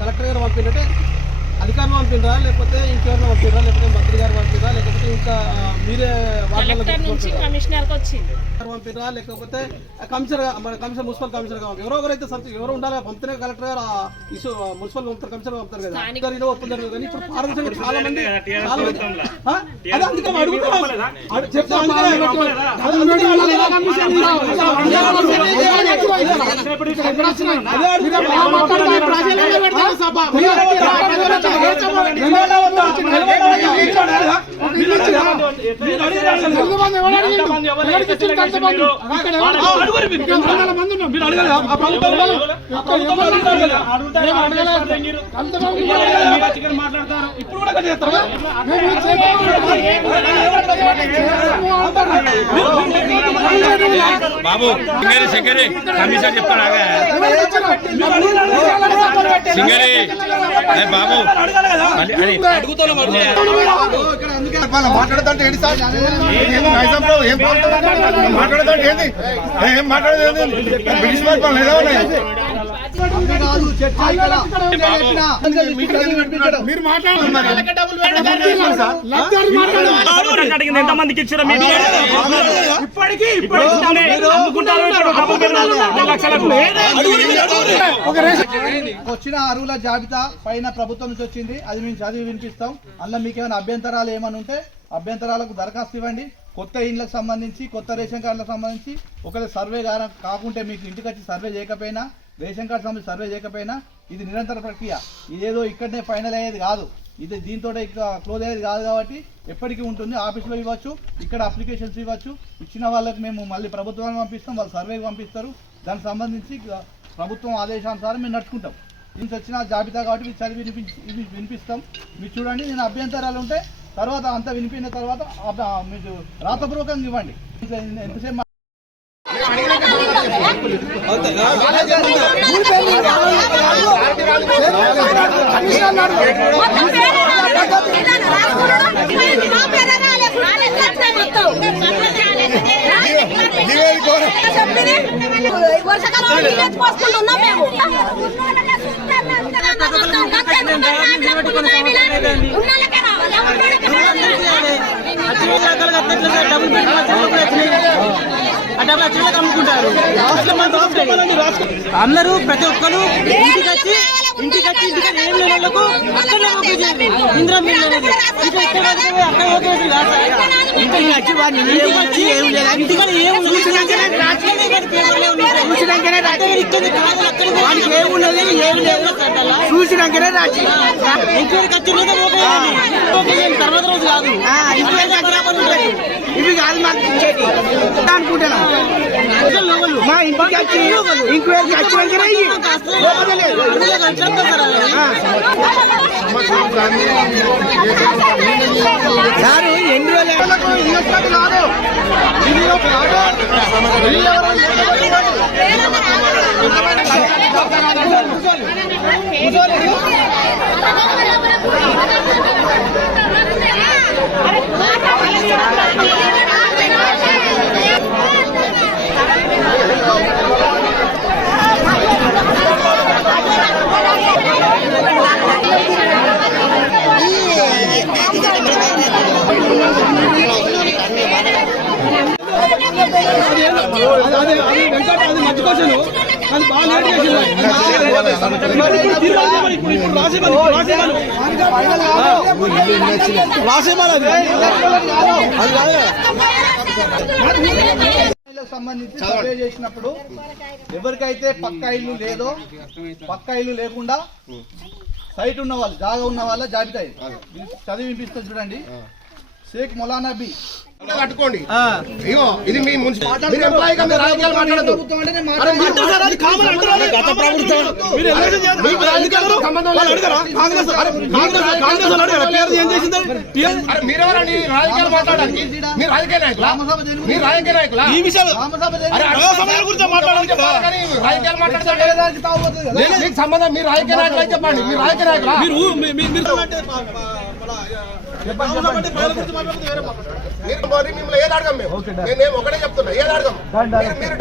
Collector గారు పంపినట్టే అధికారులు పంపినరా లేకపోతే ఇంకెవరిని పంపినరా లేకపోతే మంత్రి గారు పంపినరా లేకపోతే ఇంకా మీరే పంపినరా లేకపోతే కమిషనర్ మున్సిపల్ కమిషనర్ ఎవరో ఒకరైతే ఎవరో ఉండాలి పంపితే కలెక్టర్ గారు మున్సిపల్ కమిషనర్ పంపుతారు కదా ఒప్పుతారు కానీ ఇప్పుడు పారదర్శకంగా చాలా మంది అదే అందుకే మాట్లాడతారు ఇప్పుడు కూడా బాబు సింగరి కమిషన్ చెప్తాడు సింగరి బాబు మాట్లాడదంటే ఏంటి సార్ మాట్లాడదంటే ఏంది ఏం మాట్లాడేది బ్రిటిష్ పరిపాలన ఏదో ఉన్నాయి మీరు ఎంతమందికి ఇచ్చారు వచ్చిన అరువుల జాబితా పైన ప్రభుత్వం నుంచి వచ్చింది, అది మేము చదివి వినిపిస్తాం. అందులో మీకు ఏమైనా అభ్యంతరాలు ఏమైనా ఉంటే అభ్యంతరాలకు దరఖాస్తు ఇవ్వండి. కొత్త ఇండ్లకు సంబంధించి కొత్త రేషన్ కార్డులకు సంబంధించి ఒకవేళ సర్వే కాకుంటే మీకు ఇంటికి వచ్చి సర్వే చేయకపోయినా రేషన్ కార్డు సంబంధించి సర్వే చేయకపోయినా ఇది నిరంతర ప్రక్రియ. ఇదేదో ఇక్కడనే ఫైనల్ అయ్యేది కాదు, ఇది దీంతో క్లోజ్ అయ్యేది కాదు. కాబట్టి ఎప్పటికీ ఉంటుంది. ఆఫీస్లో ఇవ్వచ్చు, ఇక్కడ అప్లికేషన్స్ ఇవ్వచ్చు. ఇచ్చిన వాళ్ళకి మేము మళ్ళీ ప్రభుత్వాన్ని పంపిస్తాం, వాళ్ళు సర్వేకి పంపిస్తారు. దానికి సంబంధించి ప్రభుత్వం ఆదేశానుసారం మేము నడుచుకుంటాం. దీనికి వచ్చిన జాబితా కాబట్టి మీరు చదివి వినిపిస్తాం. మీరు చూడండి, నేను అభ్యంతరాలు ఉంటే తర్వాత అంతా వినిపిన తర్వాత మీరు రాతపూర్వకంగా ఇవ్వండి. ఎంతసేపు అమ్ముకుంటారు అందరూ. ప్రతి ఒక్కరు ఇంటికి వచ్చి ఏం లేని వాళ్ళకు అక్కడ ఇంద్ర చూసినాకనే రాజీ ఇంటికి వచ్చి తర్వాత రోజు కాదు. ఇవి కాదు మాకు ఇచ్చేది అనుకుంటున్నా. మా ఇంటికి వచ్చి ఇంక్వైరీకి వచ్చినాకనే సార్ ఎన్ని రోజులకు మంచి క్వశ్చన్, అది బాగా లేట్ సంబంధించి సర్వే చేసినప్పుడు ఎవరికైతే పక్కా ఇల్లు లేదో, పక్కా ఇల్లు లేకుండా సైట్ ఉన్న వాళ్ళు, జాగా ఉన్న వాళ్ళ జాబితా చదివి వినిపిస్తుంది. చూడండి, షేక్ మౌలానా బి కట్టుకోండి. ఇది మీ మున్సిపల్ ఎంప్లాయీగా మీరు రాజకీయాలు మాట్లాడద్దు. మీరెవరండి రాజకీయాలు మాట్లాడడానికి? మీరు రాజకీయ నాయకులా? మీరు రాజకీయ నాయకులా? ఈ విషయాలు గురించి మాట్లాడడానికి రాజకీయాలు మాట్లాడతారు. మీకు సంబంధం, మీరు రాజకీయ నాయకులు చెప్పండి. మీరు రాజకీయ నాయకులా? మిమ్మల్ని ఏది అడగం మేము, ఒకటే చెప్తున్నా, ఏది అడగం.